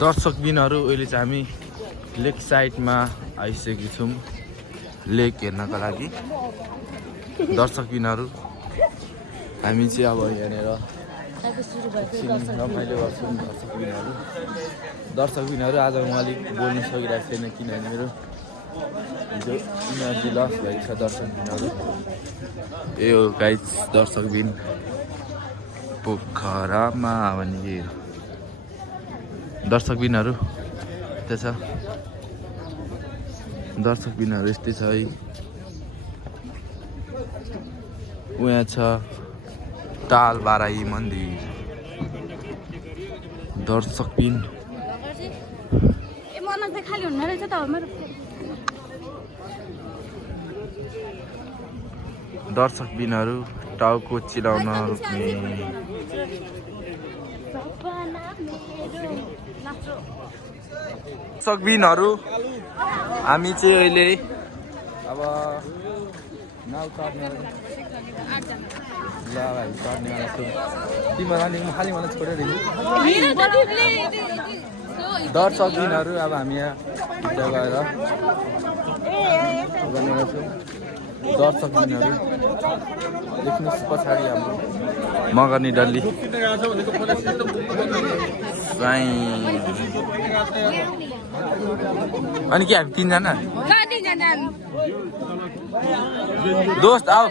दर्शकबिनहरू अहिले चाहिँ हामी लेक साइडमा आइसकेको छौँ लेक हेर्नका लागि। दर्शकबिनहरू हामी चाहिँ अब यहाँनिर रमाइलो गर्छौँ। दर्शकबिनहरू आज म अलिक बोल्न सकिरहेको छैन किनभने मेरो हिजो इनर्जी लस भएको छ। दर्शकबिनहरू यो गाइज दर्शकबिन पोखरामा भने दर्शकबिनहरू त्यही छ। दर्शकबिनहरू यस्तै छ है। उहाँ छ तालबाराई मन्दिर। दर्शकबिन दर्शकबिनहरू टाउको चिलाउन रोक्ने। दर्शकबिनहरू हामी चाहिँ अहिले अब नाउ चढ्नेवाला छौँ। तिमीलाई खालि मलाई छोडेर दर्शकबिनहरू अब हामी यहाँ भित्र गएर गर्नेवाला छौँ। दर्शकबिनहरू देख्नुहोस् पछाडि हाम्रो मगनी डल्ली अनि के हामी तिनजना दोस्त आऊ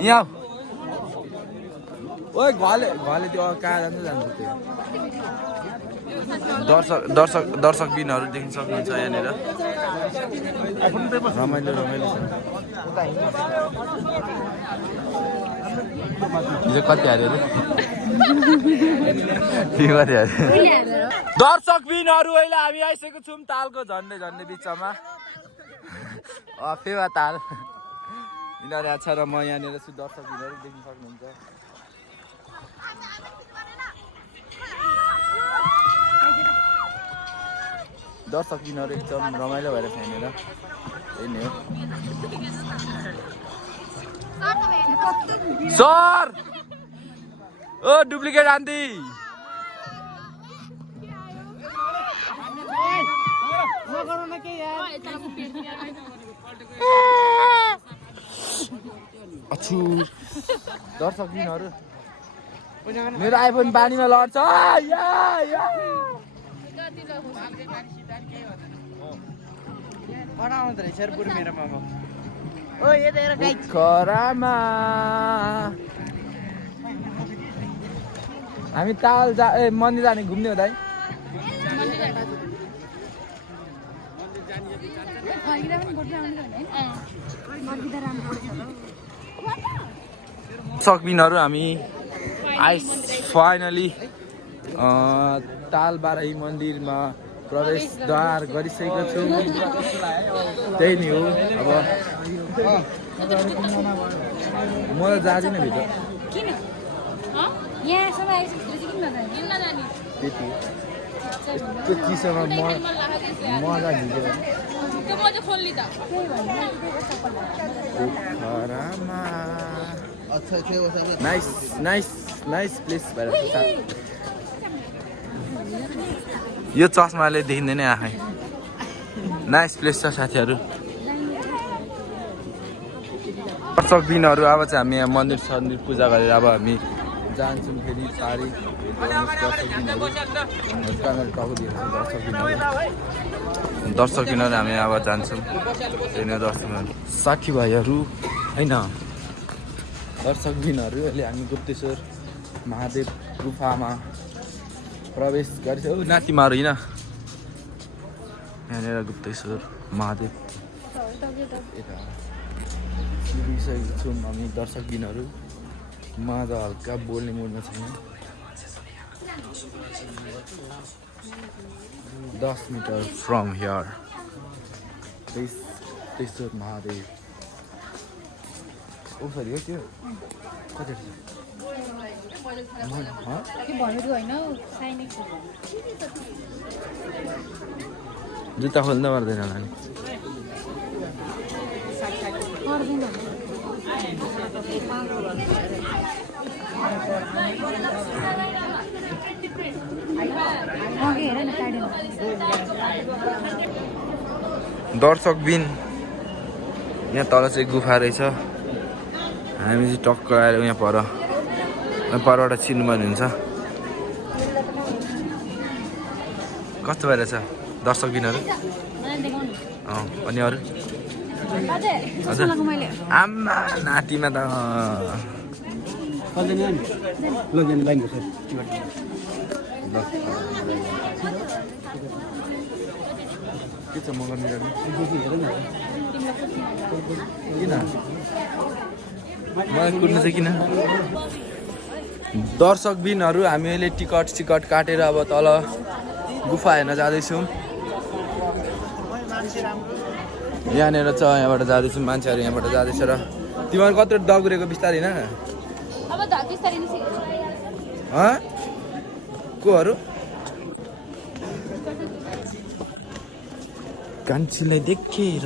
यहाँ ओ घले त्यो कहाँ जान्छ त्यो दर्शकबिनहरू देख्न सक्नुहुन्छ यहाँनिर रमाइलो छ। हिजो कति हाल्यो दर्शकबिनहरू अहिले हामी आइसकेको छौँ तालको झन्डै बिचमा फेवा ताल यिनीहरू आएको छ र म यहाँनिर छु। दर्शकबिनहरू देख्न सक्नुहुन्छ। दर्शकबिनहरू एकदम रमाइलो भएर यहाँनिर यही नै हो। सर ओ डुप्लिकेट आन्टी दर्शकबिनहरू मेरो आइफोन पानीमा लड्छ। हामी ताल मन्दिर जाने घुम्ने हो दाइ। दर्शकबिनहरू हामी फाइनली तालबाराई मन्दिरमा प्रवेशद्वार गरिसकेको छु। त्यही नै हो। अब म त जाँदिनँ भित्र त्यो चिसोमा मजा झिक्यो। नाइस प्लेस भएर यो चस्माले देखिँदैन आँखै। नाइस प्लेस छ साथीहरू। दर्शकबिनहरू अब चाहिँ हामी यहाँ मन्दिर पूजा गरेर अब हामी जान्छौँ फेरि पारी। दर्शकबिनहरू हामी अब जान्छौँ। दर्शकबिनहरू साथीभाइहरू होइन दर्शकबिनहरू अहिले हामी गुप्तेश्वर महादेव गुफामा प्रवेश गरिसक्यो। नातिमाहरू होइन यहाँनिर गुप्तेश्वर महादेव पुगिसकेको छौँ हामी। दर्शकबिनहरू म त हल्का बोल्ने मुडमा छैन। 10 metre from here Gupteshwar Mahadev. Oh sorry हो त्यो कति जुत्ता खोल्न पर्दैन होला नि। दर्शकबिन यहाँ तल चाहिँ गुफा रहेछ हामी चाहिँ टक्क आएर यहाँ परबाट चिन्नुपर्ने हुन्छ कस्तो भइरहेछ दर्शकबिनहरू अनि अरू आमा नातिमा त के छ म गर्ने किन मलाई कुद्नु चाहिँ किन दर्शकबिनहरू हामीले टिकट काटेर अब तल गुफा हेर्न जाँदैछौँ यहाँनिर छ यहाँबाट जाँदैछौँ मान्छेहरू यहाँबाट जाँदैछ र तिमीहरू कत्रो दगुरेको बिस्तारै होइन कोहरू कान्छीलाई देखेर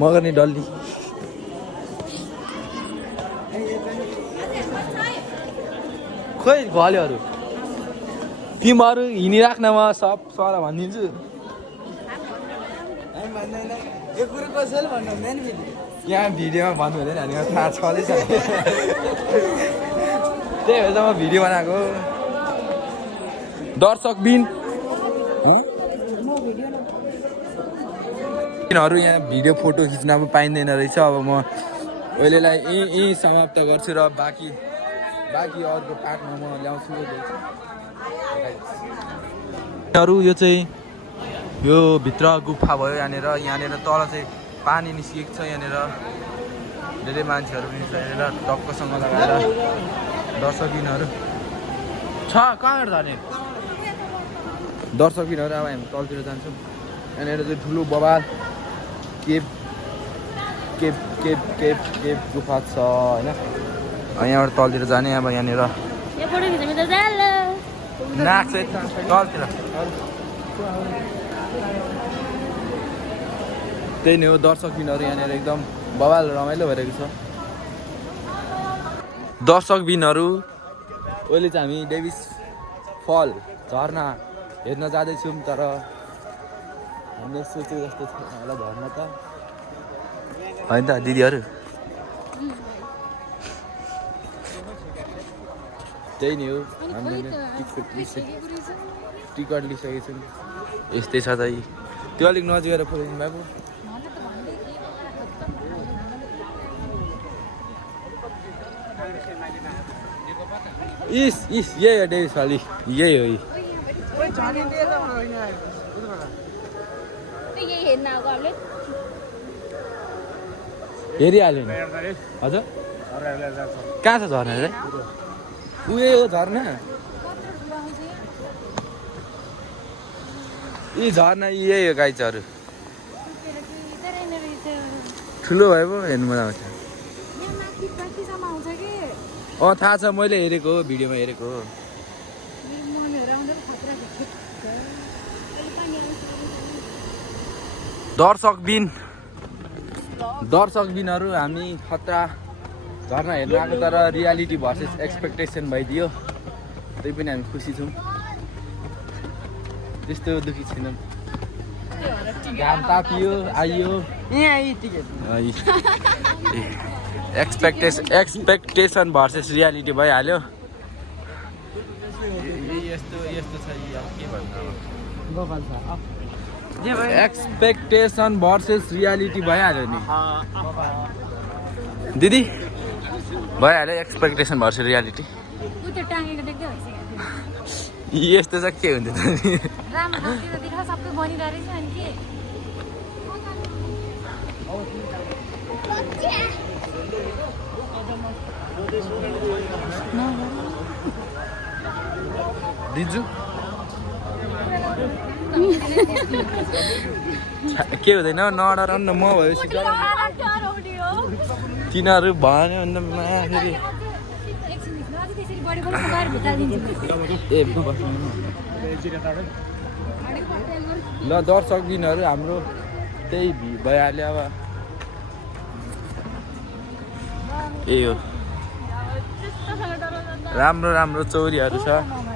मगर्ने डल्ली खोइ घलेहरू तिमीहरू हिँडिराख्न म सब सर भनिदिन्छु यहाँ भिडियोमा भन्नु हुँदैन हामीलाई थाहा छँदैछ त्यही भएर त म भिडियो बनाएको दर्शकबिन किनहरू यहाँ भिडियो फोटो खिच्न पाइँदैन रहेछ अब म अहिलेलाई यहीँ समाप्त गर्छु र बाँकी अर्को पार्टमा म ल्याउँछु यो चाहिँ यो भित्र गुफा भयो यहाँनिर तल चाहिँ पानी निस्किएको छ यहाँनिर धेरै मान्छेहरू पनि छ यहाँनिर टक्कसँग लगाएर दर्शकबिनहरू छ कहाँबाट जाने दर्शकबिनहरू अब हामी तलतिर जान्छौँ यहाँनिर चाहिँ ठुलो बबाल केप गुफा छ होइन यहाँबाट तलतिर जाने अब यहाँनिर नाच्छ तलतिर त्यही नै हो दर्शकबिनहरू यहाँनिर एकदम बवाल रमाइलो भइरहेको छ दर्शकबिनहरू अहिले चाहिँ हामी डेभिस फल झरना हेर्न जाँदैछौँ तर हामीले सोचेको जस्तो छैन होला झरना त होइन त दिदीहरू त्यही नै हो हामीले टिकट लिइसकेको छौँ यस्तै छ त त्यो अलिक नजिक फोटो बाबु यही हो डेभिस फल यही हो हेरिहाल्यो नि हजुर कहाँ छ झर्ना चाहिँ उयो हो झर्ना यी झर्ना यही हो गाइजहरू ठुलो भयो पो हेर्नु मजा आउँछ थाहा छ मैले हेरेको हो भिडियोमा हेरेको हो दर्शकबिनहरू हामी खतरा झर्ना हेर्नु आएको तर रियालिटी भर्सेस एक्सपेक्टेसन भइदियो त्यही पनि हामी खुसी छौँ त्यस्तो दुखी छैनौँ घाम तापियो आइयो एक्सपेक्टेसन भर्सेस रियालिटी भइहाल्यो यस्तो छ के भन्नु एक्सपेक्टेसन भर्सेस रियालिटी भइहाल्यो नि दिदी भइहाल्यो एक्सपेक्टेसन भर्सेस रियालिटी यस्तो चाहिँ के हुन्छ दिजु के हुँदैन नडराउनु न म भएपछि तिनीहरू भन्यो भने ल दर्शकबिनहरू हाम्रो त्यही भइहाल्यो अब यही हो राम्रो चौरीहरू छ